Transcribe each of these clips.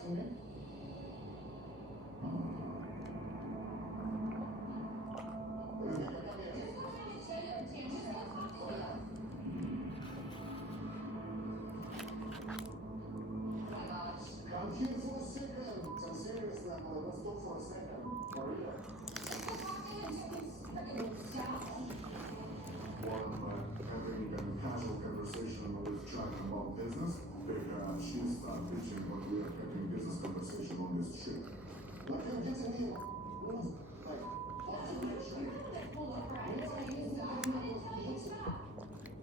for me? I'm here for a second. I'm serious now. Let's talk for a second. For real. While having a casual conversation with Chuck about business, she started pitching when we were having business conversation on this trip. Like you're getting me like what's the picture?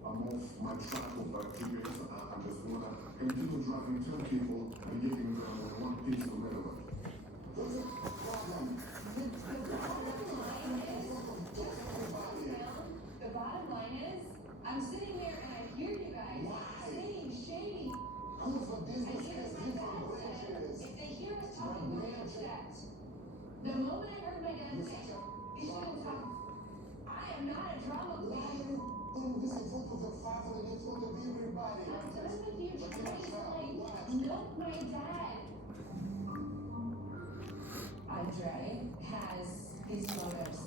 I'm off my track of activities. I just wanna continue driving 10 people and getting them with one piece of metal. What's the problem? The bottom line is, I'm sitting here and I hear you guys saying shady. Good for business has different branches. If they hear us talking, we're gonna object. The moment I heard my dad say, you shouldn't talk. I am not a drama queen. Doing this in front of your father and in front of everybody. I'm done with you trying to milk my dad. Andre has these motives.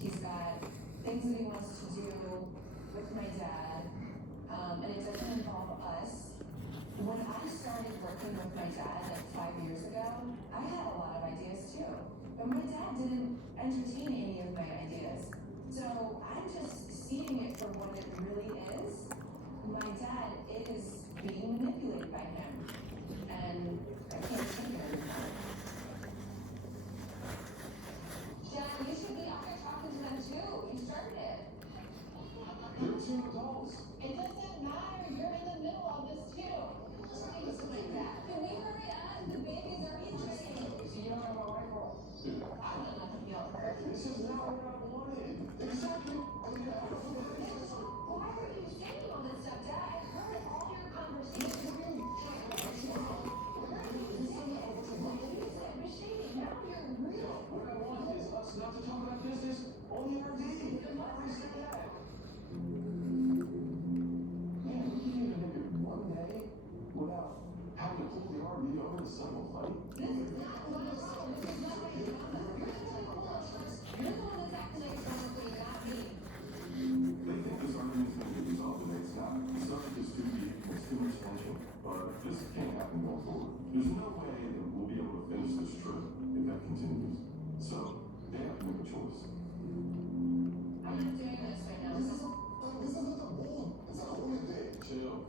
He's got things that he wants to do with my dad, and it doesn't involve us. When I started working with my dad like 5 years ago, I had a lot of ideas too, but my dad didn't entertain any of my ideas. So I'm just seeing it for what it really is. My dad is being manipulated by him, and I can't take it anymore. Dad, you should be out there talking to them too. You started it. You're two adults. It doesn't matter. You're in the middle of this too. Listen like that. Can we hurry up? The babies are interesting. Is he yelling at my rifle? I don't know if you'll hurt. This is not what I wanted. Exactly. Why were you saying all this stuff, Dad? I heard all your conversations. You said machine. Now you're real. What I want is us not to talk about business on the RD. Every say that. Man, we can't even make it one day without having to pull the RD over the summer fight. This is not what I'm saying. This is not my drama. You're the one who wants us. You're the one that's acting like a drama queen, not me. They think this argument is going to get resolved today. It's not. The subject is too deep, it's too much tension, but this can't happen going forward. There's no way that we'll be able to finish this trip if that continues. So, they have to make a choice. I'm not doing this right now. This is not a ball. It's a holiday. Chill.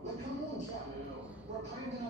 Like, come on, Jack. Chill. We're playing in a